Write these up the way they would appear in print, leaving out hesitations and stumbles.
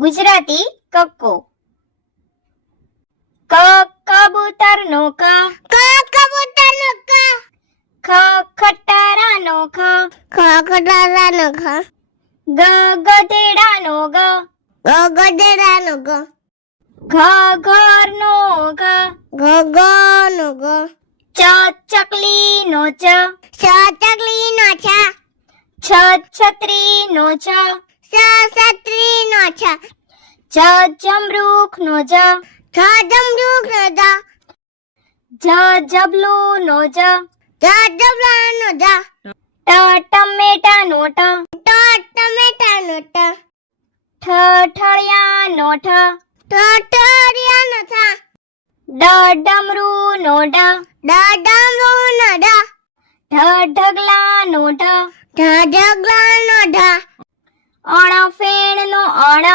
ગુજરાતી કક્કો. ક કબૂતરનો ક, કબૂતરનો ક, ખ ખટારાનો ખ, ખટારાનો ખ, ગ ગધેડાનો ગ, ગધેડાનો ગ, ઘ ઘરનો ઘ, ગનો ગ, ચ ચકલીનો ચ, ચકલીનો છ, છ છત્રીનો છ, છત્રીનો છ, જ જમરૂખનો જ, જમરૂખનો જ, જ જબલુનો જ, જબલાનો જ, ટ ટમેટાનો ટ, ટમેટાનો ટ, ઠ ઠળિયાનો ઠ, ટરિયાનો થ, ડ ડમરૂનો ડ, ડમરૂનો ડ, ઢ ઢગલાનો ઢ, ઢગલાનો ઢ, અણ ફેણનો અણ,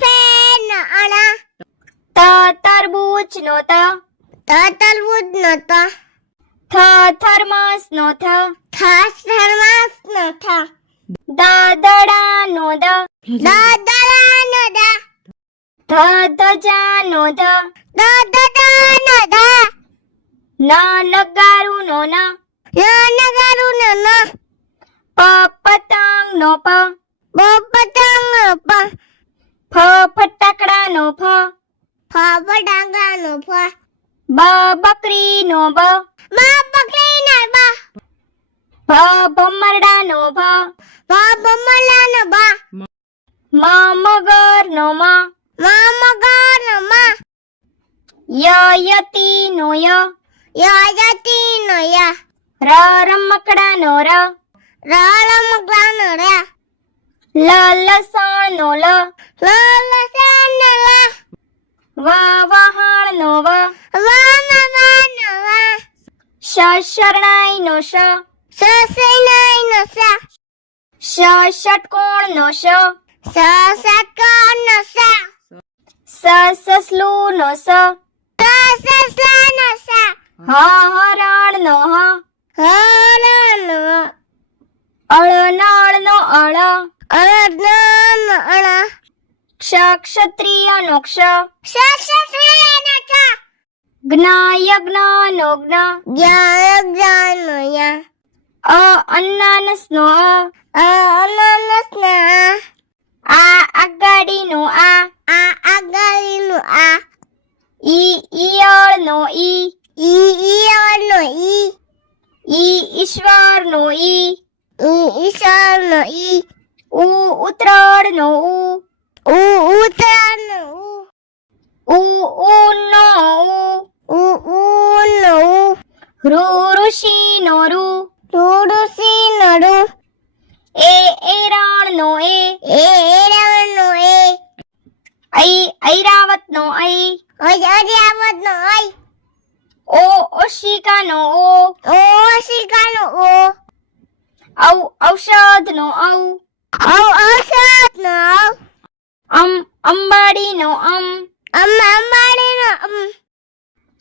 ફેરનો અણ, ત તરબૂચનો ત, તરબૂચનો ત, થ થર્મસનો થ, થર્માસનો થ, દ દડાનો દ, દરાનો દ, ધ ધજાનો ધ, દદાનો દ, ન નગારુનો ન, નગારુનો ન, પ પતંગનો પ, પતંગનો પ, ફ ફટાકડાનો ફ, ફટાકડાનો ફ, બ બકરીનો બ, બકરીનો બ, ભ ભમરડાનો ભ, ભમલાનો બ, મ મગરનો મ, મગરનો મ, યતીનો ય, યતીનો ય, રમકડાનો ર, રમકડાનો ર, લસણનો લ, લસણનો લ, વહાણનો વ, વામવાનો વ, શરણાઈનો શ, સસૈનાઈનો સ, ષટકોણનો શ, સસકોનો સ, સસલુનો સ, સસલાનો સ, હરણનો હ, હરણનો અળનળનો અળ, અળનો અળ, ક્ષત્રિયનો ક્ષ, સસલાનો સ, જ્ઞ જ્ઞનો જ્ઞ, જ્ઞાનો ય, અનાનસનો અનનસનો આ આગાડીનો આ, આગળનો આ, ઈયળનો ઈ, ઈયળનો ઈ, ઈશ્વરનો ઈ, ઈશ્વરનો ઈ, ઉતરાળનો ઉતરાનો ઊનો ઉનો ઋષિનો ઋ, તુળસીનો રૂ, એરણનો એરણનો ઐરાવતનો ઐ, અજાવતનો ઐ, ઓશિકાનો ઓશિકાનો ઓ, ઔષધનો ઔષધનો અંબાડીનો અંબાડીનો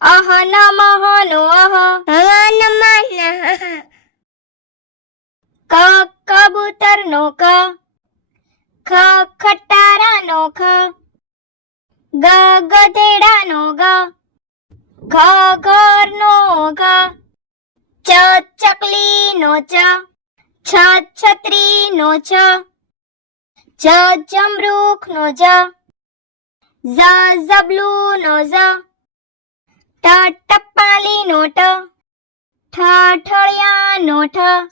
નમઃનો નમઃ, કબૂતરનો ક, ખ ખટારાનો ખ, ગ ગધેડાનો ગ, ઘ ઘરનો ઘ, ચ ચકલીનો ચ, છ છત્રીનો છ, જ જમરૂખનો જ, ઝ ઝબલુનો ઝ, ટ ટપાલીનો ટ, ઠ ઠળિયાનો ઠ,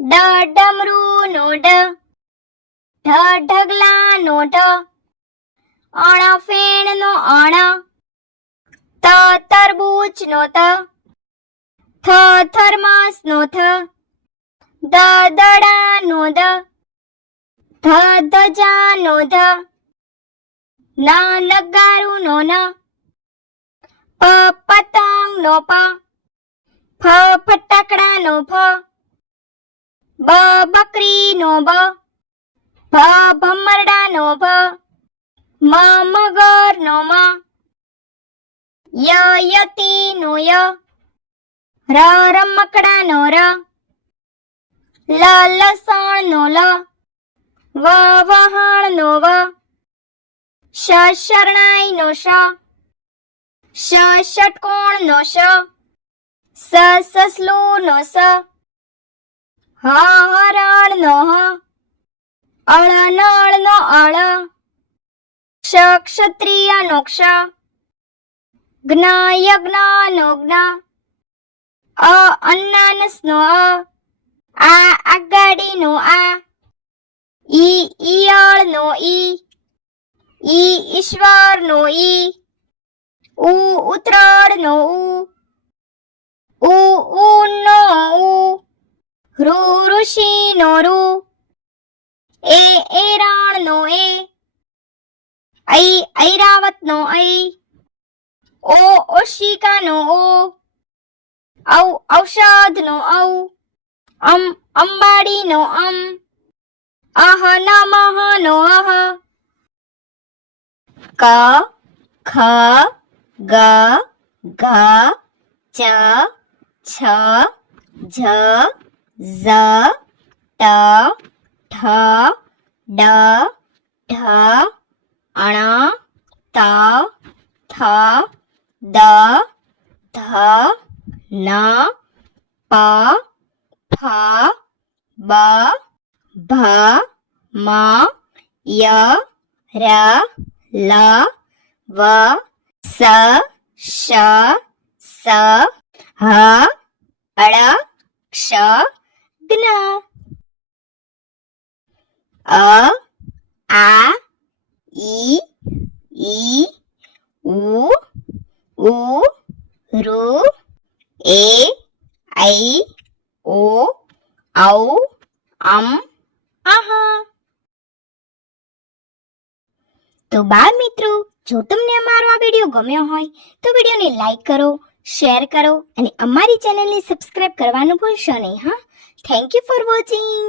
ડ ડમરૂનો ડ, ઢ ઢગલાનો ઢ, અણ ફેણનો અણ, ત તરબૂચનો ત, થ થર્મસનો થ, દ દડાનો દ, ધ ધજાનો ધ, ન નગારુનો ન, પ પતંગનો પ, ફ ફટાકડાનો ફ, બ બકરીનો બ, ભ ભમરડાનો ભ, મ મગરનો મ, યતીનો ય, રમકડાનો ર, લસણનો લ, વહાણનો નો વ શ શરણાઈ નો શ ષ ષટકોણ નો ષ સ સસલું નો સ હ હરણ નો હ અળ નળ નો અળ ક્ષ ક્ષત્રિય નો ક્ષ જ્ઞ યજ્ઞ નો જ્ઞ અ અન્નાનસ નો આ આગાડી નો આ ઈ ઈયળ નો ઈ ઈશ્વર નો ઈ ઉત્તરાયણ નો ઊન નો ઋષિ નો એરણ નો ઐરાવત નો ઓશિકા નો ઔષધ નો અંબાડી નો અહ નમઃ નો અહ ક ખ ગ ઘ ચ છ ઝ ઝ ટ ઠ ડ ઢ અણ ત થ દ ધ ન પ ફ બ ભ મ ય ર લ વ સ શ સ હ અળ ક્ષ જ્ઞ અ આ ઈ ઉ ઋ એ ઐ ઓ ઔ અમ અહ. તો બાળ મિત્રો, જો તમને અમારો આ વિડીયો ગમ્યો હોય તો વિડીયોને લાઈક કરો, શેર કરો અને અમારી ચેનલને સબસ્ક્રાઇબ કરવાનું ભૂલશો નહીં. હા, થેન્ક યુ ફોર વોચિંગ.